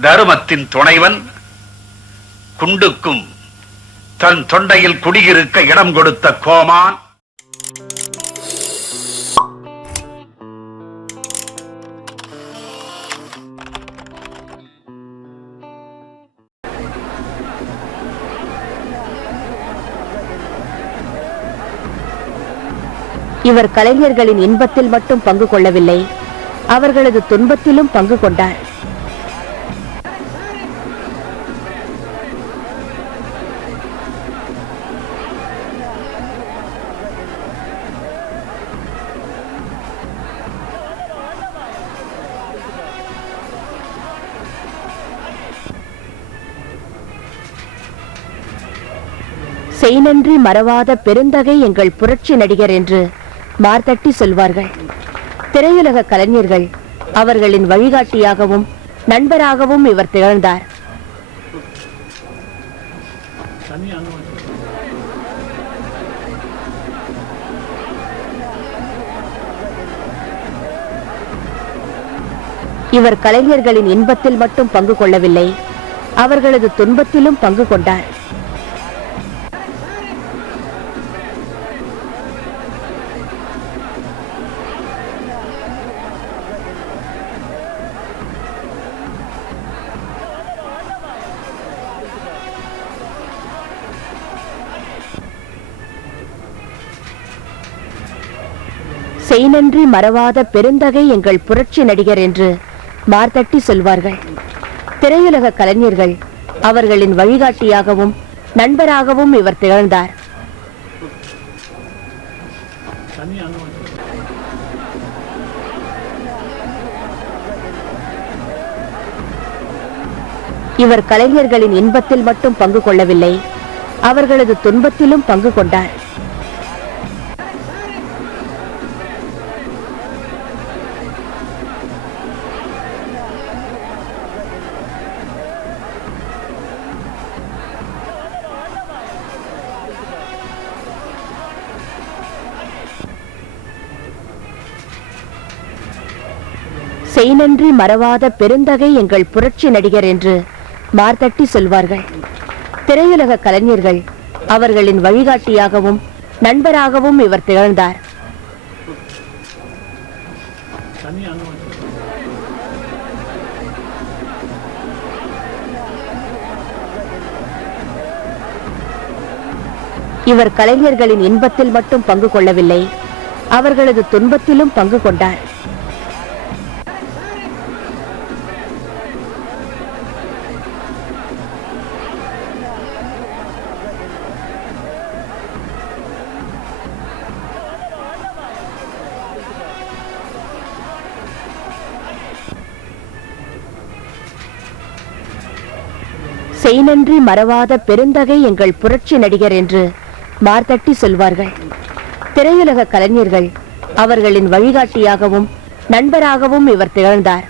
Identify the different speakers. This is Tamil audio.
Speaker 1: தருமத்தின் துணைவன் குண்டுக்கும் தன் தொண்டையில் குடியிருக்க இடம் கொடுத்த கோமான்.
Speaker 2: இவர் கலைஞர்களின் இன்பத்தில் மட்டும் பங்கு கொள்ளவில்லை. அவர்களது துன்பத்திலும் பங்கு கொண்டார். செய்நன்றி மறவாத பெருந்தகை எங்கள் புரட்சி நடிகர் என்று மார்த்தட்டி சொல்வார்கள். திரையுலக கலைஞர்கள் அவர்களின் வழிகாட்டியாகவும் நண்பராகவும் இவர் திகழ்ந்தார். இவர் கலைஞர்களின் இன்பத்தில் மட்டும் பங்கு கொள்ளவில்லை அவர்களது துன்பத்திலும் பங்கு கொண்டார். செய்நன்றி மறவாத பெருந்தகை எங்கள் புரட்சி நடிகர் என்று மார்த்தட்டி சொல்வார்கள். திரையுலக கலைஞர்கள் அவர்களின் வழிகாட்டியாகவும் நண்பராகவும் இவர் திகழ்ந்தார். இவர் கலைஞர்களின் இன்பத்தில் மட்டும் பங்கு கொள்ளவில்லை அவர்களது துன்பத்திலும் பங்கு கொண்டார். செய்நன்றி மறவாத பெருந்தகை எங்கள் புரட்சி நடிகர் என்று மார்த்தட்டி சொல்வார்கள். திரையுலக கலைஞர்கள் அவர்களின் வழிகாட்டியாகவும் நண்பராகவும் இவர் திகழ்ந்தார். இவர் கலைஞர்களின் இன்பத்தில் மட்டும் பங்கு கொள்ளவில்லை அவர்களது துன்பத்திலும் பங்கு கொண்டார். செய்நன்றி மறவாத பெருந்தகை எங்கள் புரட்சி நடிகர் என்று மார்த்தட்டி சொல்வார்கள். திரையுலக கலைஞர்கள் அவர்களின் வழிகாட்டியாகவும் நண்பராகவும் இவர் திகழ்ந்தார்.